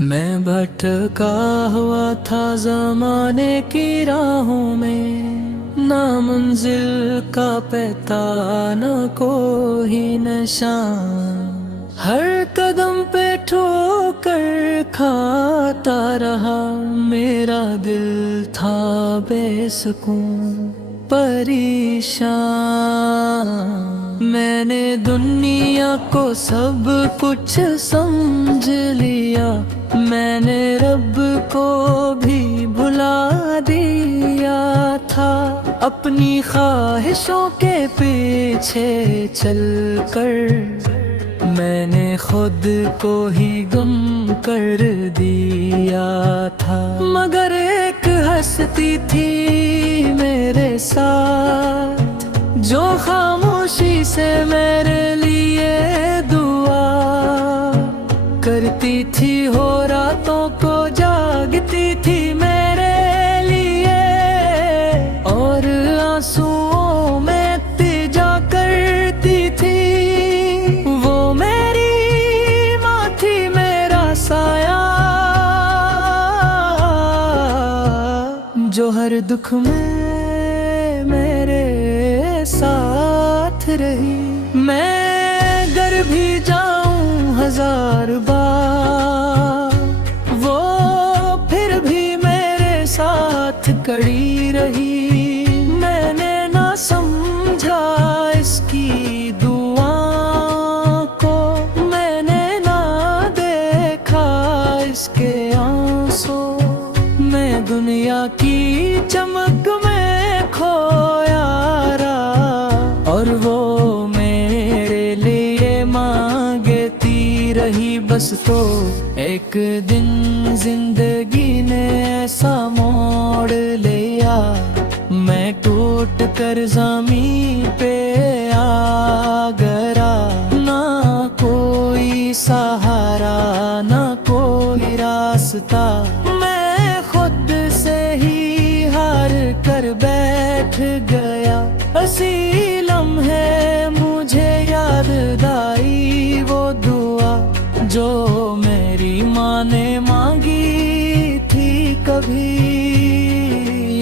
मैं भटका हुआ था ज़माने की राहों में, ना मंजिल का पता न कोई निशान। हर कदम पे ठोकर खाता रहा, मेरा दिल था बेसुकून परेशान। मैंने दुनिया को सब कुछ समझ लिया, मैंने रब को भी भुला दिया था। अपनी ख्वाहिशों के पीछे चलकर मैंने खुद को ही गम कर दिया था। मगर एक हस्ती थी मेरे साथ, जो खामोशी से मेरे लिए दुआ करती थी, हो रातों को जागती थी मेरे लिए, और आंसुओं में तिजा करती थी। वो मेरी माँ थी, मेरा साया, जो हर दुख में मेरे साथ रही। मैं गर भी जाऊं हजार बार, वो फिर भी मेरे साथ खड़ी रही। मैंने ना समझा इसकी दुआ को, मैंने ना देखा इसके आंसू। मैं दुनिया की चमक में खोया रहा, और वो मेरे लिए मांगती रही बस। तो एक दिन जिंदगी ने ऐसा मोड़ लिया, मैं टूट कर ज़मीन पे आ गिरा। ना कोई सहारा, ना कोई रास्ता, मैं खुद से ही हार कर बैठ गया। हंसी लम्हे मुझे याद आई वो दुआ, जो मेरी माँ ने मांगी थी कभी।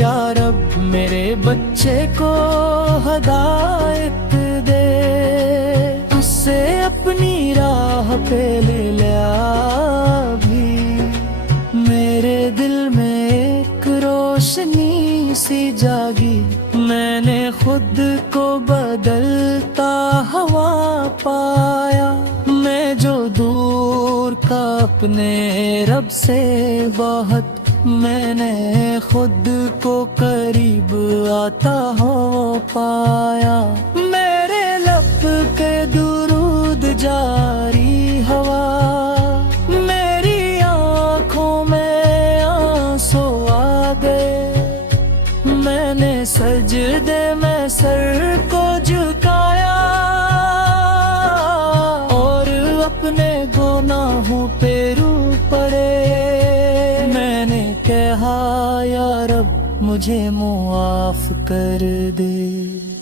या रब मेरे बच्चे को हदायत दे, उससे अपनी राह पे ले लिया भी। मेरे दिल में एक रोशनी सी जागी, मैंने खुद को बदलता हुआ पाया। मैं जो दूर था अपने रब से बहुत, मैंने खुद को करीब आता हो पाया। मेरे लब के दुरूद जारी हवा, मेरी आँखों में आंसू आ गए। मैंने सजदे में सर को झुकाया, और अपने गुनाहों पे रो पड़े। मैंने कहा या रब मुझे मुआफ कर दे।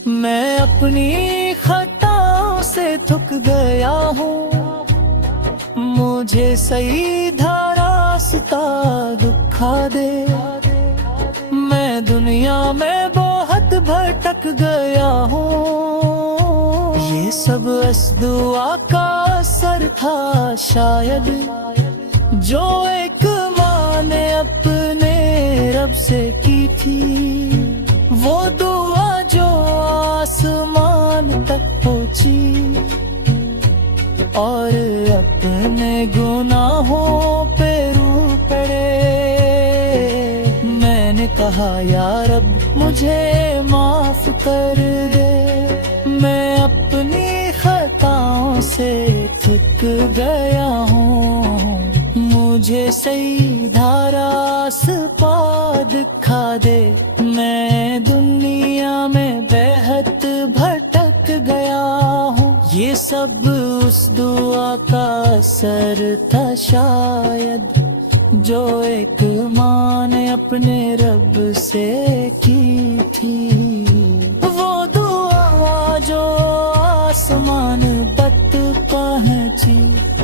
मैं अपनी खताओं से थक गया हूँ, मुझे सीधा रास्ता दिखा दे। मैं दुनिया में बहुत भटक गया हूँ, ये सब इस दुआ का असर था शायद, जो एक माँ ने अपने रब से की थी। वो दुआ जो आसमान तक पहुंची, और अपने गुनाहों पे रो पड़े। मैंने कहा या रब मुझे माफ कर दे, मैं अपनी खताओं से थक गया हूँ। मुझे सीधा रास्ता दिखा दे, मैं दुनिया में बेहद भटक गया हूँ। ये सब उस दुआ का असर था शायद, जो एक माँ ने अपने रब से की थी। वो दुआ जो आसमान तक पहुंची,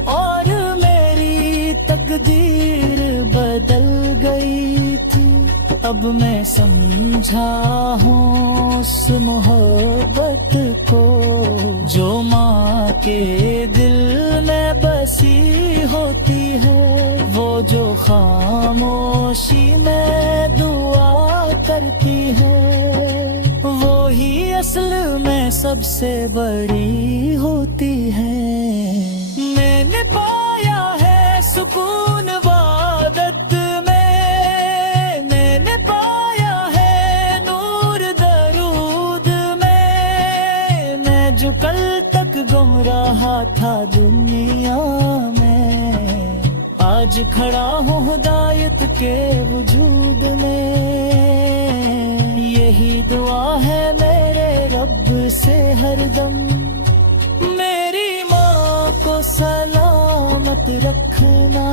और मेरी तक تقدیر بدل گئی تھی، اب میں سمجھا ہوں اس محبت کو جو ماں کے دل میں بسی ہوتی ہے، وہ جو خاموشی میں دعا کرتی ہے، وہی اصل میں سب سے بڑی ہوتی ہے۔ میں نے پایا ہے سکون وعدت میں نے پایا ہے نور درود میں جو کل تک گمراہ تھا دنیا میں، آج کھڑا ہوں ہدایت کے وجود میں۔ یہی دعا ہے میرے رب سے ہر دم، میری ماں کو سلامت رکھنا،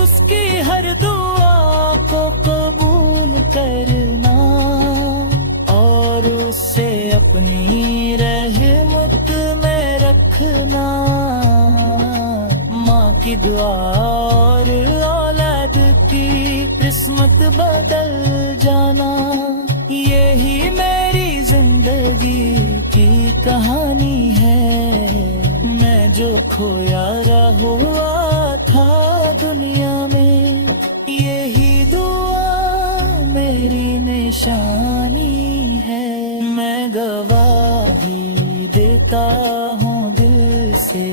اس کی ہر دعا کو قبول کرنا، اور اس سے اپنی رحمت میں رکھنا۔ ماں کی دعا اور اولاد کی قسمت بدل جانا، یہی میری زندگی کی کہانی ہے۔ میں جو کھویا رہا تھا دنیا میں، یہی دعا میری نشانی ہے۔ میں گواہی دیتا ہوں دل سے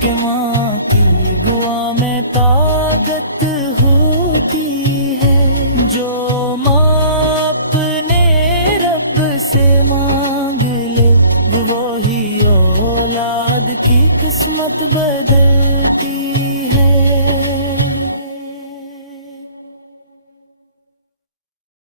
کہ ماں کی دعا میں طاقت ہوتی ہے، جو ماں اپنے رب سے مانگ لے، وہی اولاد کی قسمت بدلتی